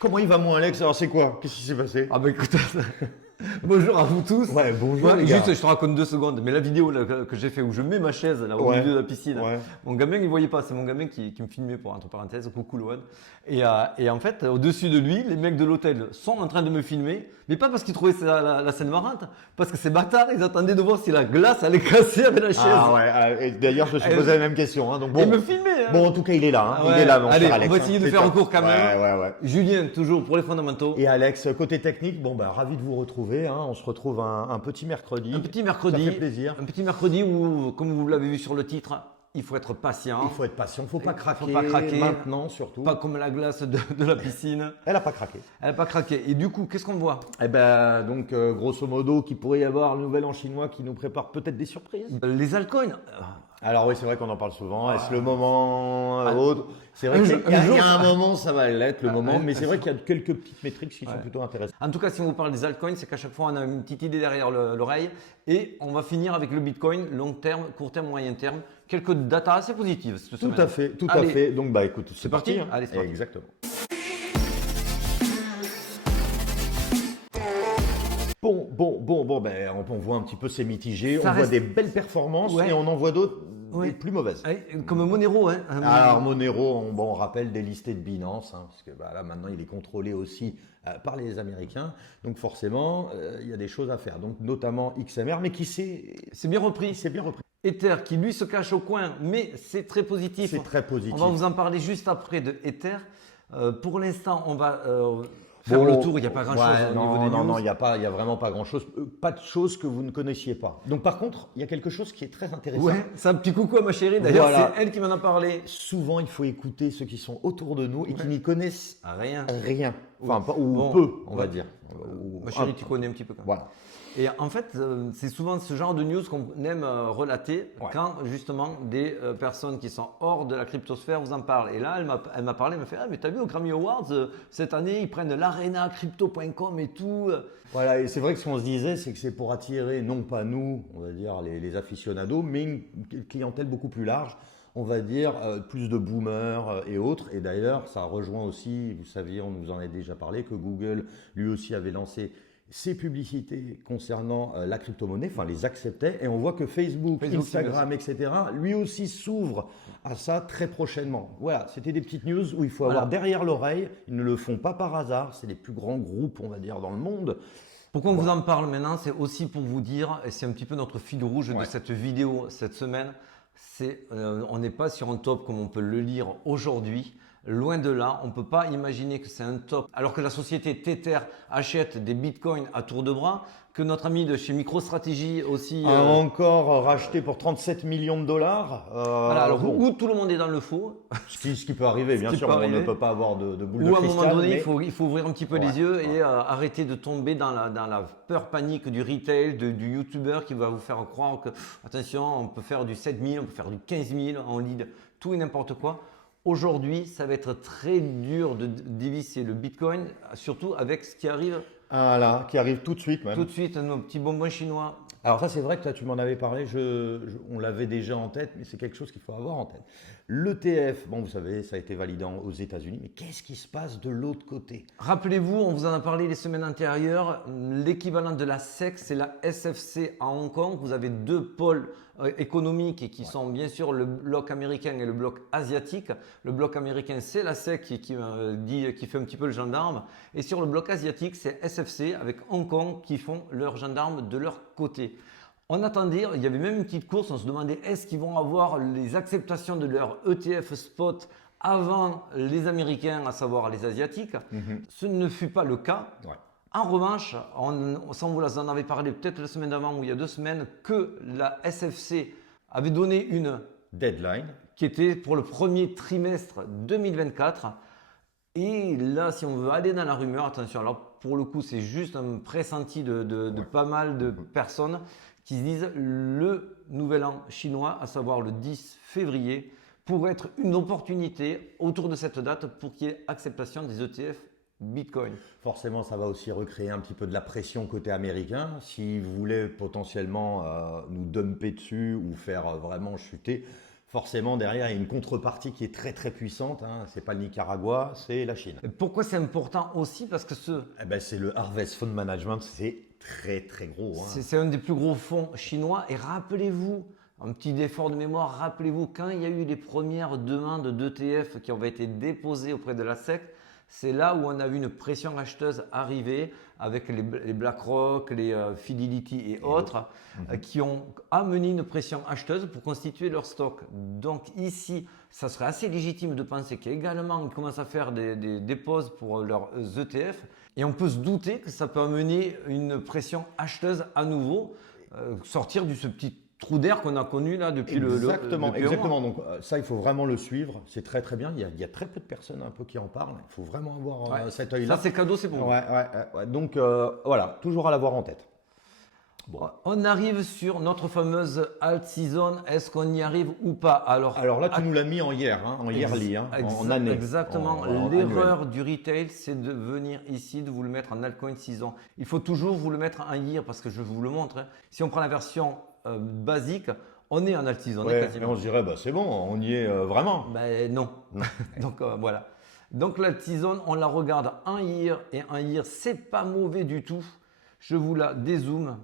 Comment il va mon Alex? Alors c'est quoi? Qu'est-ce qui s'est passé? Ah bah écoute, bonjour à vous tous. Ouais, bonjour les gars. Juste, je te raconte 2 secondes. Mais la vidéo là, que j'ai fait où je mets ma chaise là, au Ouais, milieu de la piscine, ouais. mon gamin il voyait pas. C'est mon gamin qui me filmait pour entre parenthèses. Coucou Loan. Et en fait, au-dessus de lui, les mecs de l'hôtel sont en train de me filmer, mais pas parce qu'ils trouvaient la scène marrante, parce que ces bâtards, ils attendaient de voir si la glace allait casser avec la chaise. Ah ouais, et d'ailleurs je me suis posé la même question. Hein, donc Et bon, me filmer. Hein. bon, en tout cas il est là. Hein. Ah ouais. Il est là, mon Allez, cher Alex. on va essayer de C'est faire top. recours quand même. Ouais. Julien, toujours pour les fondamentaux. Et Alex, côté technique, bon bah ravi de vous retrouver. Hein. On se retrouve un petit mercredi. Un petit mercredi. Ça fait plaisir. Un petit mercredi où, comme vous l'avez vu sur le titre, il faut être patient. Il faut être patient, faut pas craquer. Faut pas craquer. Maintenant surtout. Pas comme la glace de la piscine. Elle a pas craqué. Elle n'a pas craqué. Et du coup, qu'est-ce qu'on voit? Eh ben donc grosso modo, qu'il pourrait y avoir le nouvel an chinois qui nous prépare peut-être des surprises. Les altcoins. Alors oui, c'est vrai qu'on en parle souvent. Est-ce le moment autre? C'est vrai Un qu'il jour- y a, un jour- il y a un moment, ça va l'être le moment, mais c'est vrai jour- qu'il y a quelques petites métriques qui sont plutôt intéressantes. En tout cas, si on vous parle des altcoins, c'est qu'à chaque fois, on a une petite idée derrière l'oreille. Et on va finir avec le Bitcoin, long terme, court terme, moyen terme. Quelques datas assez positives cette Tout semaine. à fait, tout Allez. à fait. Donc bah écoute, c'est parti hein. Allez, c'est parti. Exactement. Bon, ben, on voit un petit peu c'est mitigé, Ça on voit reste- des belles performances Ouais. et on en voit d'autres Ouais. des plus mauvaises. Comme Monero. Hein. Alors Monero, on rappelle délisté de Binance, hein, parce que bah, là maintenant il est contrôlé aussi par les Américains, donc forcément il y a des choses à faire, donc notamment XMR, mais C'est bien repris. s'est bien repris. Ether qui lui se cache au coin, mais c'est très positif. C'est très positif. On va vous en parler juste après de Ether. Pour l'instant, on va faire le tour. Il n'y a pas grand-chose au niveau des news. Non, il y a vraiment pas grand-chose. Pas de choses que vous ne connaissiez pas. Donc par contre, il y a quelque chose qui est très intéressant. Ouais, c'est un petit coucou à ma chérie. D'ailleurs, Voilà. c'est elle qui m'en a parlé. Souvent, il faut écouter ceux qui sont autour de nous et qui n'y connaissent Rien. rien. Enfin, ou Bon, peu, on va dire. Ma chérie, tu connais un petit peu quand même. Voilà. Et en fait, c'est souvent ce genre de news qu'on aime relater quand justement des personnes qui sont hors de la cryptosphère vous en parlent. Et là, elle m'a parlé, elle m'a fait « Ah, mais t'as vu au Grammy Awards, cette année, ils prennent l'Arena Crypto.com et tout. » Voilà, et c'est vrai que ce qu'on se disait, c'est que c'est pour attirer, non pas nous, on va dire les aficionados, mais une clientèle beaucoup plus large, on va dire plus de boomers et autres. Et d'ailleurs, ça rejoint aussi, vous saviez, on nous en a déjà parlé, que Google lui aussi avait lancé ses publicités concernant la crypto-monnaie, enfin les acceptait, et on voit que Facebook Instagram, etc., lui aussi s'ouvre à ça très prochainement. Voilà, c'était des petites news où il faut avoir derrière l'oreille, ils ne le font pas par hasard, c'est les plus grands groupes, on va dire, dans le monde. Pourquoi on vous en parle maintenant? C'est aussi pour vous dire, et c'est un petit peu notre fil rouge de cette vidéo cette semaine, c'est on n'est pas sur un top comme on peut le lire aujourd'hui. Loin de là, on ne peut pas imaginer que c'est un top. Alors que la société Tether achète des bitcoins à tour de bras, que notre ami de chez MicroStrategy aussi a encore racheté pour 37 millions de dollars. voilà, alors où tout le monde est dans le faux. Ce qui peut arriver, bien sûr, on ne peut pas avoir de boule de Ou à un cristal. moment donné, mais... il faut ouvrir un petit peu les yeux et arrêter de tomber dans la peur panique du retail, du YouTuber qui va vous faire croire que, attention, on peut faire du 7000, on peut faire du 15 000 en lead, tout et n'importe quoi. Aujourd'hui, ça va être très dur de dévisser le Bitcoin, surtout avec ce qui arrive. Ah là, qui arrive tout de suite même. Tout de suite, nos petits bonbons chinois. Alors ça, c'est vrai que toi, tu m'en avais parlé, on l'avait déjà en tête, mais c'est quelque chose qu'il faut avoir en tête. L'ETF, bon, vous savez, ça a été validé aux États-Unis, mais qu'est-ce qui se passe de l'autre côté? Rappelez-vous, on vous en a parlé les semaines antérieures, l'équivalent de la SEC, c'est la SFC à Hong Kong. Vous avez deux pôles économiques qui sont bien sûr le bloc américain et le bloc asiatique. Le bloc américain, c'est la SEC qui fait un petit peu le gendarme. Et sur le bloc asiatique, c'est SFC avec Hong Kong qui font leur gendarme de leur côté. On attendait, il y avait même une petite course, on se demandait est-ce qu'ils vont avoir les acceptations de leur ETF spot avant les Américains, à savoir les Asiatiques. Ce ne fut pas le cas. Ouais. En revanche, on vous en avait parlé peut-être la semaine d'avant ou il y a 2 semaines, que la SFC avait donné une Deadline. qui était pour le premier trimestre 2024. Et là, si on veut aller dans la rumeur, attention, alors pour le coup, c'est juste un pressenti de pas mal de personnes qui se disent le nouvel an chinois, à savoir le 10 février, pourrait être une opportunité autour de cette date pour qu'il y ait acceptation des ETF Bitcoin. Forcément, ça va aussi recréer un petit peu de la pression côté américain. S'ils voulaient potentiellement nous dumper dessus ou faire vraiment chuter, forcément derrière il y a une contrepartie qui est très très puissante. Hein. C'est pas le Nicaragua, c'est la Chine. Pourquoi c'est important aussi? Parce que Eh ben, c'est le Harvest Fund Management, c'est très très gros. Hein. c'est un des plus gros fonds chinois. Et rappelez-vous, un petit effort de mémoire, rappelez-vous quand il y a eu les premières demandes d'ETF qui ont été déposées auprès de la SEC, c'est là où on a vu une pression acheteuse arriver avec les BlackRock, les Fidelity et autres qui ont amené une pression acheteuse pour constituer leur stock. Donc ici, ça serait assez légitime de penser qu'également ils commencent à faire des pauses pour leurs ETF et on peut se douter que ça peut amener une pression acheteuse à nouveau, sortir de ce petit trou d'air qu'on a connu là depuis exactement, depuis exactement. Donc ça, il faut vraiment le suivre. C'est très très bien. Il y a très peu de personnes un peu qui en parlent. Il faut vraiment avoir cet œil-là. Ça c'est cadeau, c'est pour vous. Ouais. Donc voilà, toujours à l'avoir en tête. Bon. On arrive sur notre fameuse alt season. Est-ce qu'on y arrive ou pas? Alors là, tu nous l'as mis en yearly, en année. Exactement. L'erreur du retail, c'est de venir ici, de vous le mettre en altcoin season. Il faut toujours vous le mettre en year parce que je vous le montre. Hein. Si on prend la version basique, on est en alt season. Et on se dirait, c'est bon, on y est vraiment. Non. Donc voilà. Donc l'alt season, on la regarde en year et en year, c'est pas mauvais du tout. Je vous la dézoome.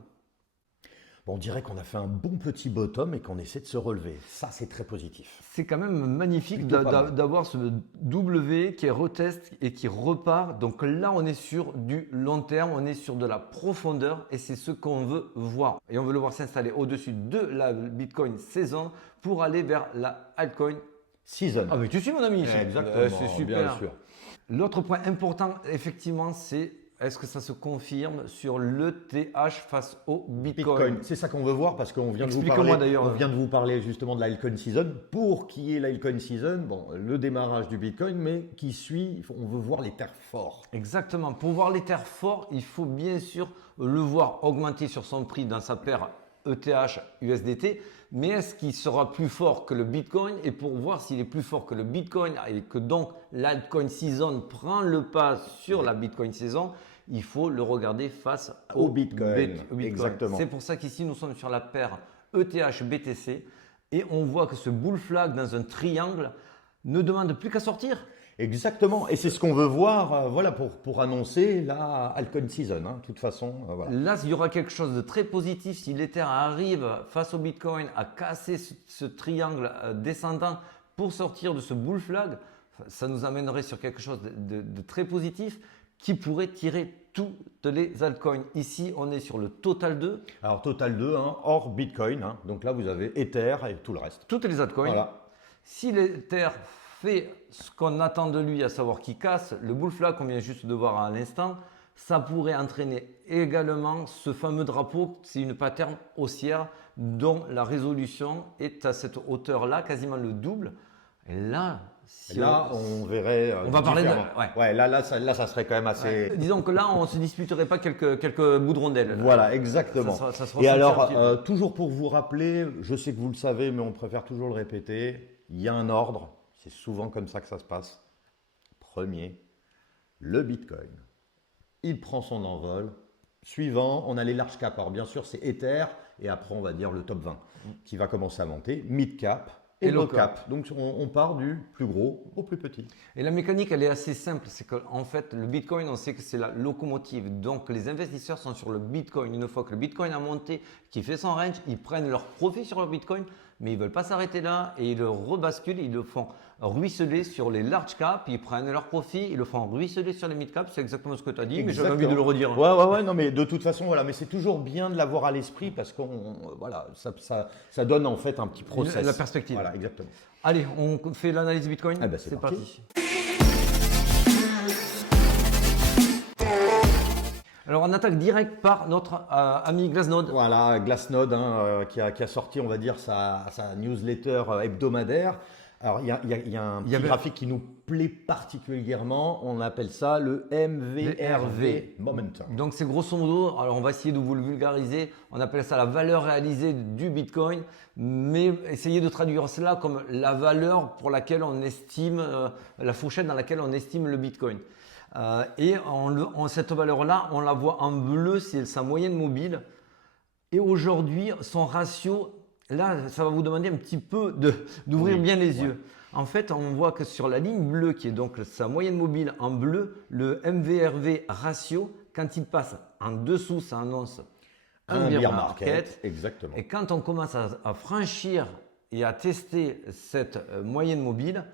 Bon, on dirait qu'on a fait un bon petit bottom et qu'on essaie de se relever. Ça, c'est très positif. C'est quand même magnifique d'avoir ce W qui reteste et qui repart. Donc là, on est sur du long terme, on est sur de la profondeur et c'est ce qu'on veut voir. Et on veut le voir s'installer au-dessus de la Bitcoin saison pour aller vers la altcoin season. Ah mais tu suis mon ami. Exactement, c'est super. Bien sûr. L'autre point important, effectivement, c'est est-ce que ça se confirme sur l'ETH face au Bitcoin? C'est ça qu'on veut voir parce qu'on vient de vous parler justement de l'altcoin season. Pour qui est l'altcoin season? Bon, le démarrage du Bitcoin, mais qui suit, on veut voir les terres forts. Exactement. Pour voir les terres forts, il faut bien sûr le voir augmenter sur son prix dans sa paire ETH USDT. Mais est-ce qu'il sera plus fort que le Bitcoin? Et pour voir s'il est plus fort que le Bitcoin et que donc l'altcoin season prend le pas sur la Bitcoin saison, il faut le regarder face au Bitcoin. Exactement. C'est pour ça qu'ici nous sommes sur la paire ETH BTC et on voit que ce bull flag dans un triangle ne demande plus qu'à sortir. Exactement, et c'est ce qu'on veut voir pour annoncer la altcoin season. De toute façon, voilà. Là, il y aura quelque chose de très positif si l'Ether arrive face au Bitcoin à casser ce triangle descendant pour sortir de ce bull flag. Ça nous amènerait sur quelque chose de très positif qui pourrait tirer toutes les altcoins. Ici, on est sur le Total 2. Alors Total 2, hors Bitcoin. Donc là, vous avez Ether et tout le reste. Toutes les altcoins. Voilà. Si l'Ether fait ce qu'on attend de lui, à savoir qu'il casse le bull flag qu'on vient juste de voir à l'instant, ça pourrait entraîner également ce fameux drapeau. C'est une pattern haussière dont la résolution est à cette hauteur-là, quasiment le double. Et là, on verrait. On va parler de. Ouais, là, ça serait quand même assez. Disons que là, on ne se disputerait pas quelques bouts de rondelles. Voilà, exactement. Ça et alors, toujours pour vous rappeler, je sais que vous le savez, mais on préfère toujours le répéter, il y a un ordre. C'est souvent comme ça que ça se passe. Premier, le Bitcoin. Il prend son envol. Suivant, on a les large cap. Alors bien sûr, c'est Ether et après, on va dire le top 20 qui va commencer à monter. Mid cap et low cap. Donc, on part du plus gros au plus petit. Et la mécanique, elle est assez simple. C'est qu'en fait, le Bitcoin, on sait que c'est la locomotive. Donc, les investisseurs sont sur le Bitcoin. Une fois que le Bitcoin a monté, qui fait son range, ils prennent leur profit sur le Bitcoin, mais ils ne veulent pas s'arrêter là et ils le rebasculent. Ils le font ruisseler sur les large caps, ils prennent leur profit, ils le font ruisseler sur les mid caps. C'est exactement ce que tu as dit, mais j'avais envie de le redire. Ouais, non, mais de toute façon, voilà, mais c'est toujours bien de l'avoir à l'esprit parce que ça donne en fait un petit process. La perspective. Voilà, exactement. Allez, on fait l'analyse Bitcoin. C'est parti. Alors, on attaque direct par notre ami Glassnode. Voilà, Glassnode qui a sorti, on va dire, sa newsletter hebdomadaire. Alors, il y a un petit graphique qui nous plaît particulièrement. On appelle ça le MVRV, Momentum. Donc, c'est grosso modo, alors on va essayer de vous le vulgariser. On appelle ça la valeur réalisée du Bitcoin, mais essayez de traduire cela comme la valeur pour laquelle on estime, la fourchette dans laquelle on estime le Bitcoin. Et cette valeur-là, on la voit en bleu, c'est sa moyenne mobile. Et aujourd'hui, son ratio là, ça va vous demander un petit peu d'ouvrir bien les yeux. En fait, on voit que sur la ligne bleue, qui est donc sa moyenne mobile en bleu, le MVRV ratio, quand il passe en dessous, ça annonce un bear market. Exactement. Et quand on commence à franchir et à tester cette moyenne mobile,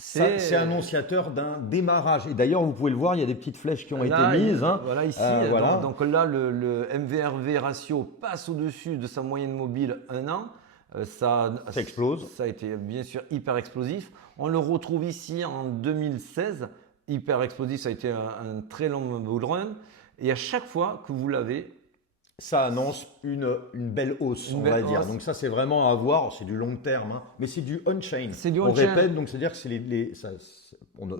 c'est annonciateur d'un démarrage. Et d'ailleurs, vous pouvez le voir, il y a des petites flèches qui ont été mises. Voilà, ici. Voilà. Donc là, le MVRV ratio passe au-dessus de sa moyenne mobile 1 an. Ça explose. Ça a été bien sûr hyper explosif. On le retrouve ici en 2016. Hyper explosif, ça a été un très long bull run. Et à chaque fois que vous l'avez, ça annonce une belle hausse, on va dire. Donc ça, c'est vraiment à voir. C'est du long terme, hein. Mais c'est du on-chain. On répète, donc c'est-à-dire que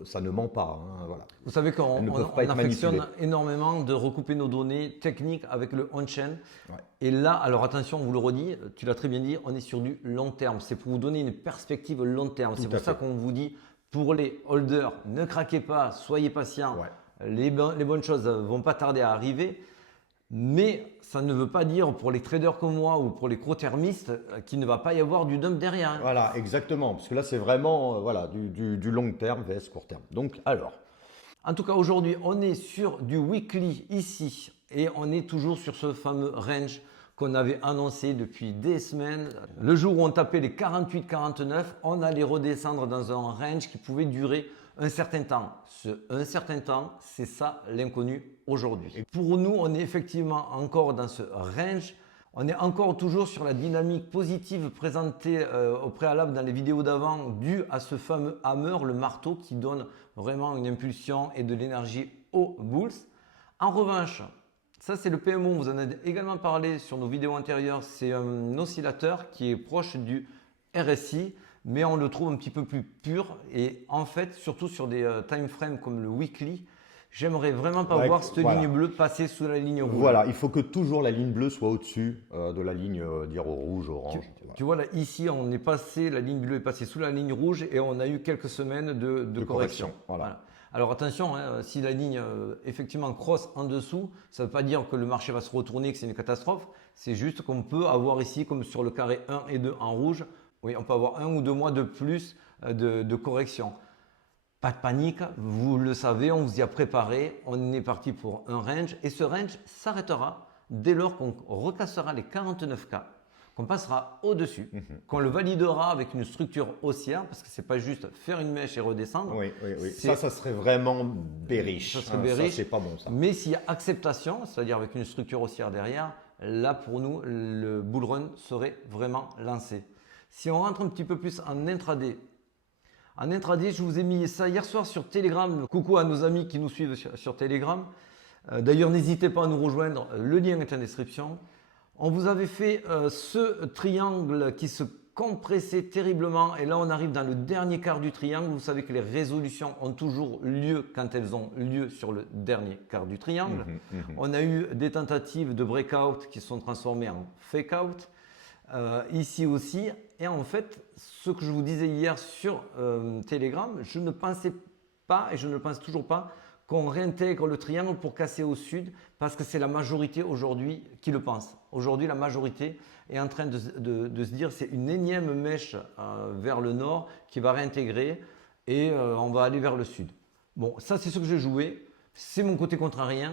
ça ne ment pas. Hein, voilà. Vous savez qu'on affectionne énormément de recouper nos données techniques avec le on-chain. Ouais. Et là, alors attention, on vous le redit, tu l'as très bien dit, on est sur du long terme. C'est pour vous donner une perspective long terme. C'est pour ça qu'on vous dit, pour les holders, ne craquez pas, soyez patients. Ouais. Les bonnes choses ne vont pas tarder à arriver. Mais ça ne veut pas dire pour les traders comme moi ou pour les court-termistes qu'il ne va pas y avoir du dump derrière. Voilà, exactement. Parce que là, c'est vraiment du long terme vs court terme. Donc, alors. En tout cas, aujourd'hui, on est sur du weekly ici et on est toujours sur ce fameux range qu'on avait annoncé depuis des semaines. Le jour où on tapait les 48-49, on allait redescendre dans un range qui pouvait durer un certain temps. Un certain temps, c'est ça l'inconnu aujourd'hui. Et pour nous, on est effectivement encore dans ce range. On est encore toujours sur la dynamique positive présentée au préalable dans les vidéos d'avant, due à ce fameux hammer, le marteau qui donne vraiment une impulsion et de l'énergie aux bulls. En revanche, ça c'est le PMO, vous en avez également parlé sur nos vidéos antérieures, c'est un oscillateur qui est proche du RSI, mais on le trouve un petit peu plus pur et en fait, surtout sur des time frames comme le weekly, j'aimerais vraiment pas voir cette ligne bleue passer sous la ligne rouge. Voilà, il faut que toujours la ligne bleue soit au-dessus de la ligne rouge, orange. Tu vois là, ici, on est passé, la ligne bleue est passée sous la ligne rouge et on a eu quelques semaines de correction. Voilà. Alors attention, hein, si la ligne effectivement crosse en dessous, ça ne veut pas dire que le marché va se retourner, que c'est une catastrophe. C'est juste qu'on peut avoir ici, comme sur le carré 1 et 2 en rouge, oui, on peut avoir 1 ou 2 mois de plus de correction. Pas de panique, vous le savez, on vous y a préparé, on est parti pour un range et ce range s'arrêtera dès lors qu'on recassera les 49K, qu'on passera au-dessus, qu'on le validera avec une structure haussière, parce que ce n'est pas juste faire une mèche et redescendre. Oui. Ça serait vraiment bearish. Ça serait bearish. Ça, c'est pas bon ça. Mais s'il y a acceptation, c'est-à-dire avec une structure haussière derrière, là pour nous, le bull run serait vraiment lancé. Si on rentre un petit peu plus en intraday, je vous ai mis ça hier soir sur Telegram. Coucou à nos amis qui nous suivent sur Telegram. D'ailleurs, n'hésitez pas à nous rejoindre. Le lien est en description. On vous avait fait ce triangle qui se compressait terriblement. Et là, on arrive dans le dernier quart du triangle. Vous savez que les résolutions ont toujours lieu quand elles ont lieu sur le dernier quart du triangle. On a eu des tentatives de breakout qui se sont transformées en fake out. Ici aussi, et en fait, ce que je vous disais hier sur Telegram, je ne pensais pas et je ne le pense toujours pas qu'on réintègre le triangle pour casser au sud parce que c'est la majorité aujourd'hui qui le pense. Aujourd'hui, la majorité est en train de se dire c'est une énième mèche vers le nord qui va réintégrer et on va aller vers le sud. Bon, ça c'est ce que j'ai joué, c'est mon côté contrarien.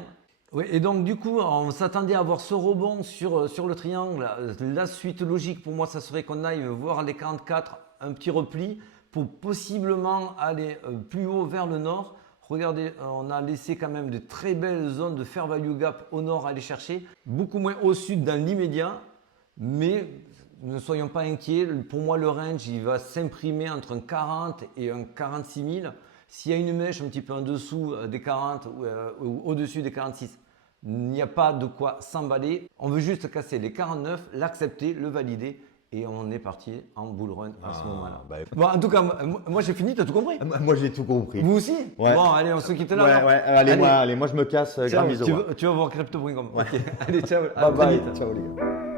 Oui, et donc du coup, on s'attendait à avoir ce rebond sur le triangle. La suite logique pour moi, ça serait qu'on aille voir les 44, un petit repli pour possiblement aller plus haut vers le nord. Regardez, on a laissé quand même de très belles zones de fair value gap au nord à aller chercher. Beaucoup moins au sud dans l'immédiat, mais ne soyons pas inquiets. Pour moi, le range, il va s'imprimer entre un 40 et un 46 000. S'il y a une mèche un petit peu en dessous des 40 ou au-dessus des 46, il n'y a pas de quoi s'emballer. On veut juste casser les 49, l'accepter, le valider et on est parti en bull run à ce moment-là. Bon, en tout cas, moi j'ai fini, tu as tout compris? Moi j'ai tout compris. Vous aussi? Ouais. Bon, allez, on se quitte là. Allez, moi je me casse. Ciao, tu vas voir crypto.com. Ouais. Okay. Allez, ciao. Bye bye. Ciao les gars.